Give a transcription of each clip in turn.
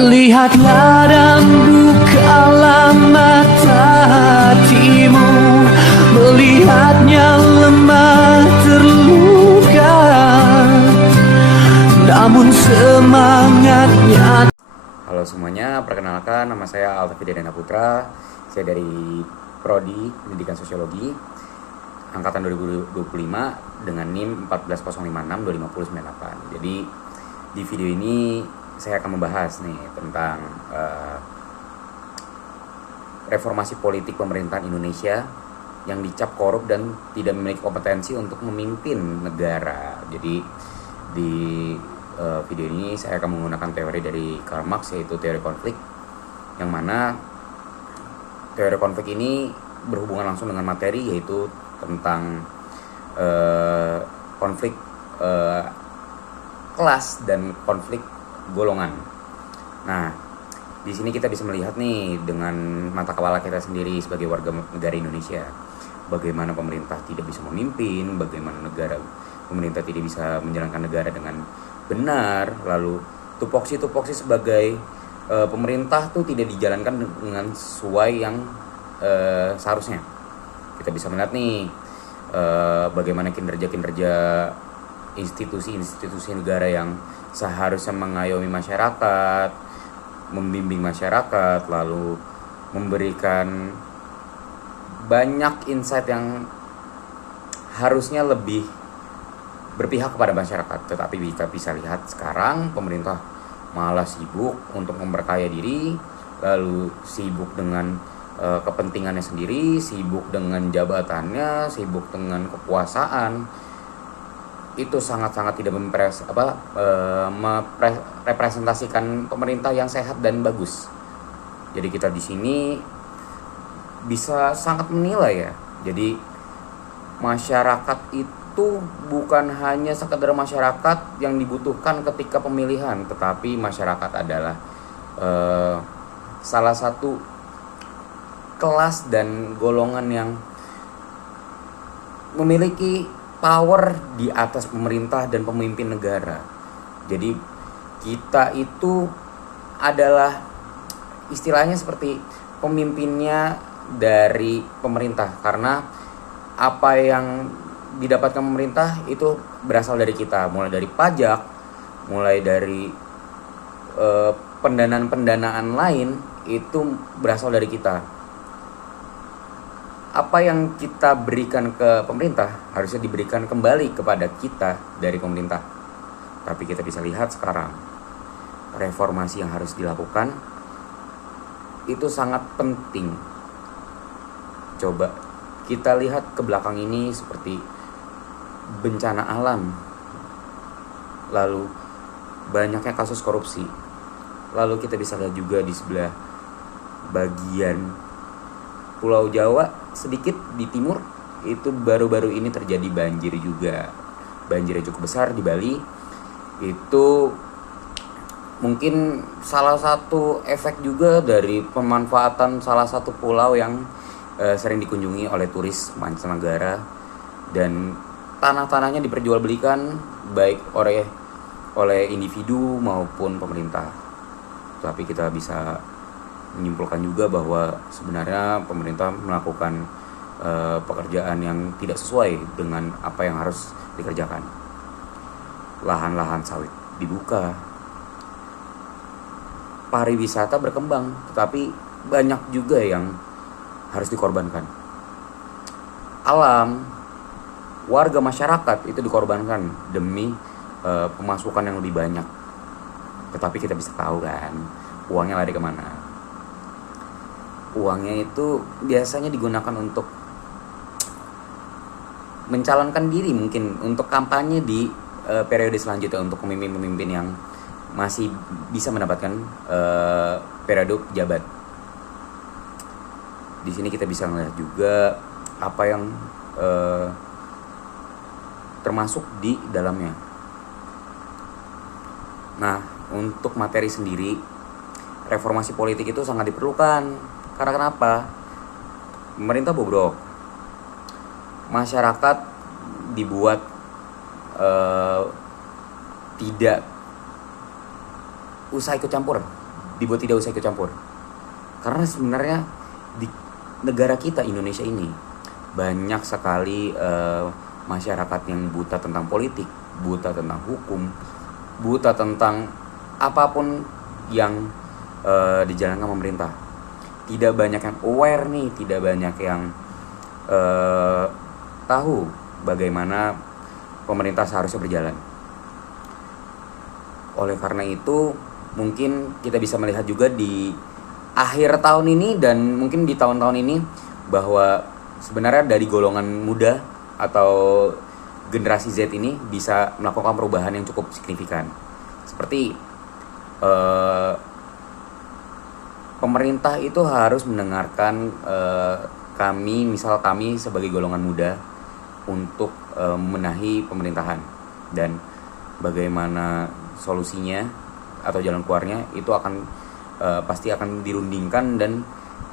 Lihatlah dan bukalah mata hatimu, melihatnya lemah terluka, namun semangatnya. Halo semuanya, perkenalkan nama saya Altafi Dena Putra. Saya dari Prodi Pendidikan Sosiologi angkatan 2025 dengan NIM 14056-25098. Jadi di video ini saya akan membahas nih tentang reformasi politik pemerintahan Indonesia yang dicap korup dan tidak memiliki kompetensi untuk memimpin negara. Jadi di video ini saya akan menggunakan teori dari Karl Marx, yaitu teori konflik, yang mana teori konflik ini berhubungan langsung dengan materi, yaitu tentang konflik kelas dan konflik golongan. Nah, di sini kita bisa melihat nih dengan mata kepala kita sendiri sebagai warga negara Indonesia, bagaimana pemerintah tidak bisa memimpin, bagaimana pemerintah tidak bisa menjalankan negara dengan benar, lalu tupoksi sebagai pemerintah tuh tidak dijalankan dengan sesuai yang seharusnya. Kita bisa melihat nih bagaimana kinerja institusi negara yang seharusnya mengayomi masyarakat, membimbing masyarakat, lalu memberikan banyak insight yang harusnya lebih berpihak kepada masyarakat. Tetapi kita bisa lihat sekarang pemerintah malah sibuk untuk memperkaya diri, lalu sibuk dengan kepentingannya sendiri, sibuk dengan jabatannya, sibuk dengan kekuasaan. Itu sangat-sangat tidak merepresentasikan pemerintah yang sehat dan bagus. Jadi kita di sini bisa sangat menilai ya. Jadi masyarakat itu bukan hanya sekedar masyarakat yang dibutuhkan ketika pemilihan, tetapi masyarakat adalah salah satu kelas dan golongan yang memiliki power di atas pemerintah dan pemimpin negara. Jadi kita itu adalah istilahnya seperti pemimpinnya dari pemerintah, karena apa yang didapatkan pemerintah itu berasal dari kita, mulai dari pajak, mulai dari pendanaan lain itu berasal dari kita. Apa yang kita berikan ke pemerintah harusnya diberikan kembali kepada kita dari pemerintah. Tapi kita bisa lihat sekarang reformasi yang harus dilakukan itu sangat penting. Coba kita lihat ke belakang ini seperti bencana alam, lalu banyaknya kasus korupsi. Lalu kita bisa lihat juga di sebelah bagian Pulau Jawa, sedikit di timur, itu baru-baru ini terjadi banjir juga. Banjirnya cukup besar di Bali. Itu mungkin salah satu efek juga dari pemanfaatan salah satu pulau yang sering dikunjungi oleh turis mancanegara, dan tanah-tanahnya diperjualbelikan baik oleh individu maupun pemerintah. Tapi kita bisa menyimpulkan juga bahwa sebenarnya pemerintah melakukan pekerjaan yang tidak sesuai dengan apa yang harus dikerjakan. Lahan-lahan sawit dibuka, pariwisata berkembang, tetapi banyak juga yang harus dikorbankan. Alam, warga masyarakat itu dikorbankan demi pemasukan yang lebih banyak. Tetapi kita bisa tahu kan, uangnya lari kemana? Uangnya itu biasanya digunakan untuk mencalonkan diri, mungkin untuk kampanye di periode selanjutnya, untuk pemimpin-pemimpin yang masih bisa mendapatkan periode jabat. Di sini kita bisa melihat juga apa yang termasuk di dalamnya. Nah, untuk materi sendiri, reformasi politik itu sangat diperlukan. Karena kenapa? Pemerintah bobrok, masyarakat dibuat tidak usah ikut campur dibuat tidak usah ikut campur. Karena sebenarnya di negara kita Indonesia ini banyak sekali masyarakat yang buta tentang politik, buta tentang hukum, buta tentang apapun yang dijalankan pemerintah. Tidak banyak yang aware nih, tidak banyak yang tahu bagaimana pemerintah seharusnya berjalan. Oleh karena itu, mungkin kita bisa melihat juga di akhir tahun ini dan mungkin di tahun-tahun ini bahwa sebenarnya dari golongan muda atau generasi Z ini bisa melakukan perubahan yang cukup signifikan. Seperti pemerintah itu harus mendengarkan kami sebagai golongan muda untuk membenahi pemerintahan, dan bagaimana solusinya atau jalan keluarnya itu akan pasti akan dirundingkan dan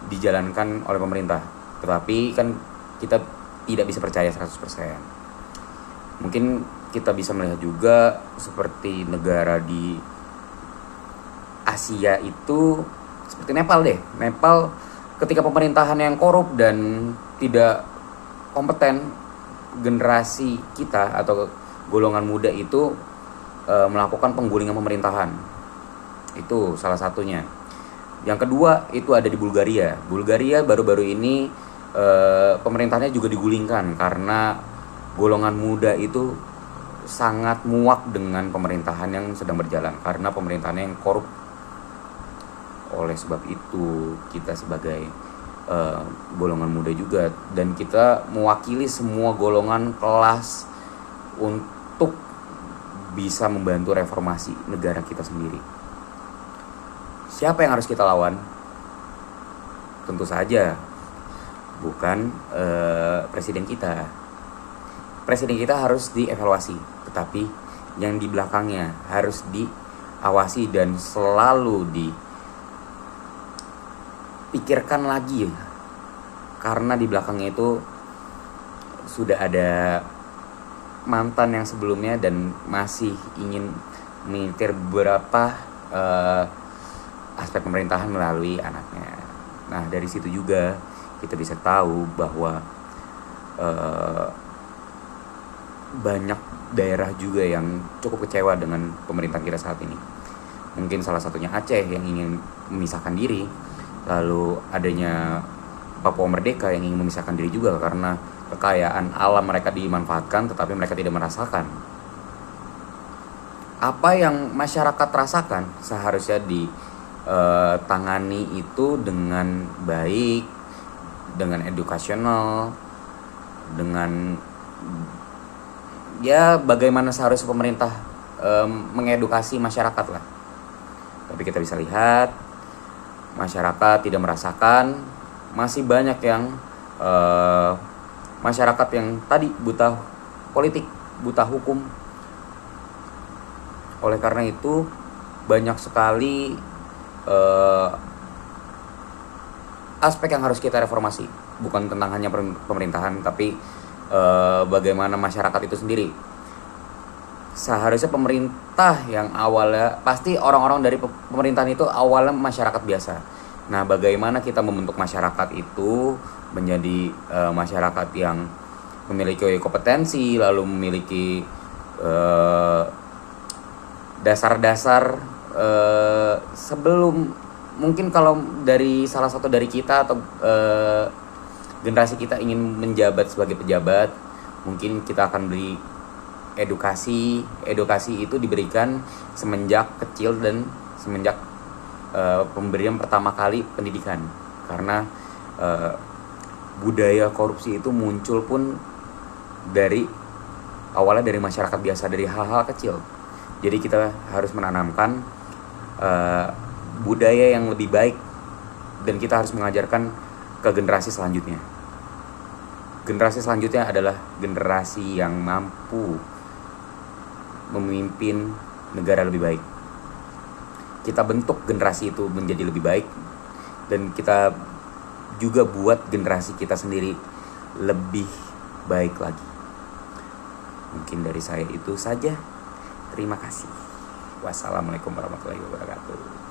dijalankan oleh pemerintah. Tetapi kan kita tidak bisa percaya 100%. Mungkin kita bisa melihat juga seperti negara di Asia itu, seperti Nepal deh. Nepal ketika pemerintahan yang korup dan tidak kompeten, generasi kita atau golongan muda itu melakukan penggulingan pemerintahan. Itu salah satunya. Yang kedua itu ada di Bulgaria. Bulgaria baru-baru ini pemerintahnya juga digulingkan karena golongan muda itu sangat muak dengan pemerintahan yang sedang berjalan karena pemerintahannya yang korup. Oleh sebab itu kita sebagai golongan muda juga, dan kita mewakili semua golongan kelas untuk bisa membantu reformasi negara kita sendiri. Siapa yang harus kita lawan? Tentu saja bukan presiden kita. Presiden kita harus dievaluasi, tetapi yang di belakangnya harus diawasi dan selalu dipikirkan lagi, karena di belakangnya itu sudah ada mantan yang sebelumnya dan masih ingin menyetir beberapa aspek pemerintahan melalui anaknya. Nah, dari situ juga kita bisa tahu bahwa banyak daerah juga yang cukup kecewa dengan pemerintah kita saat ini. Mungkin salah satunya Aceh yang ingin memisahkan diri, lalu adanya Papua Merdeka yang ingin memisahkan diri juga karena kekayaan alam mereka dimanfaatkan tetapi mereka tidak merasakan. Apa yang masyarakat rasakan seharusnya ditangani itu dengan baik, dengan edukasional, dengan ya bagaimana seharusnya pemerintah mengedukasi masyarakat lah. Tapi kita bisa lihat masyarakat tidak merasakan, masih banyak yang masyarakat yang tadi buta politik, buta hukum. Oleh karena itu banyak sekali aspek yang harus kita reformasi, bukan tentang hanya pemerintahan, tapi bagaimana masyarakat itu sendiri. Seharusnya pemerintah yang awalnya, pasti orang-orang dari pemerintahan itu awalnya masyarakat biasa. Nah, bagaimana kita membentuk masyarakat itu menjadi masyarakat yang memiliki kompetensi, lalu memiliki dasar-dasar sebelum mungkin kalau dari salah satu dari kita atau generasi kita ingin menjabat sebagai pejabat, mungkin kita akan beri edukasi itu diberikan semenjak kecil dan semenjak pemberian pertama kali pendidikan, karena budaya korupsi itu muncul pun awalnya dari masyarakat biasa, dari hal-hal kecil. Jadi kita harus menanamkan budaya yang lebih baik dan kita harus mengajarkan ke generasi selanjutnya. Generasi selanjutnya adalah generasi yang mampu memimpin negara lebih baik. Kita bentuk generasi itu menjadi lebih baik dan kita juga buat generasi kita sendiri lebih baik lagi. Mungkin dari saya itu saja. Terima kasih. Wassalamualaikum warahmatullahi wabarakatuh.